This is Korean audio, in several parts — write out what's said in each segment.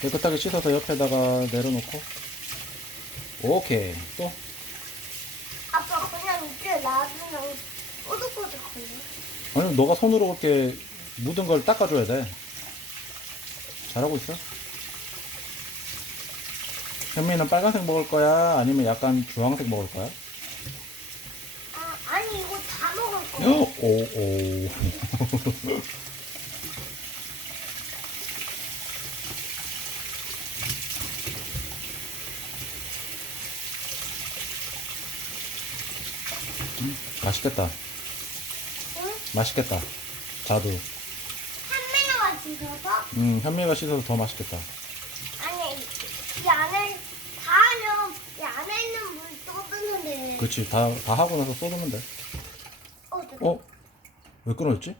깨끗하게 씻어서 옆에다가 내려놓고. 오케이. 또? 아빠 그냥 이렇게 놔두면 꼬득꼬득하네. 아니 너가 손으로 그렇게 묻은 걸 닦아줘야 돼. 잘하고 있어? 현미는 빨간색 먹을 거야? 아니면 약간 주황색 먹을 거야? 아, 아니 이거 다 먹을 어? 거야. 오오 음, 맛있겠다 응? 맛있겠다 자두 한매너가 씻어서 음 현미가 씻어서 더 맛있겠다 아니 이, 이 안에 다 하면 이 안에 있는 물 쏟는데. 그치 다, 다 하고 나서 쏟으면 돼 어, 저, 어? 왜 끊어졌지?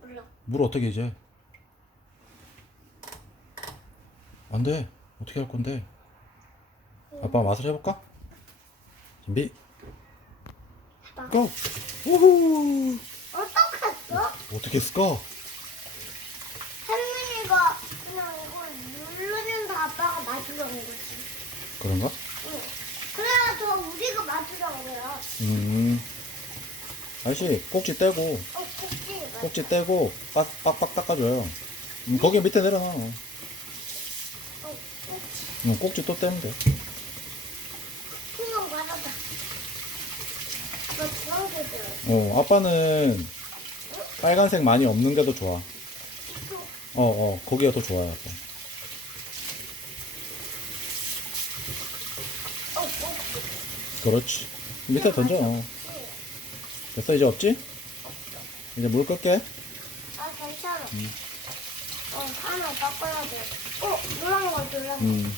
몰라. 물 어떻게 이제 안 돼 어떻게 할 건데 아빠 맛을 해볼까? 준비. 고! 우후 어떡했어? 어떻게 했을까? 혜민이가 그냥 이걸 누르면서 아빠가 맞으려는 거지. 그런가? 응. 그래서 우리가 맞으려는 거야. 음 아저씨 꼭지 떼고 어, 그치? 꼭지 떼고 빡, 빡빡 닦아줘요 음, 거기 밑에 내려놔 어, 그치. 음, 꼭지 또 떼면 돼 그냥 말하자. 아빠 주황색이야. 어, 아빠는 빨간색 많이 없는 게 더 좋아. 어, 어, 거기가 더 좋아요, 아빠. 그렇지. 밑에 던져. 어. 됐어, 이제 없지? 이제 물 끌게. 아, 괜찮아. 어, 하나 바꿔야 돼. 어, 노란 거, 노란 거. 음,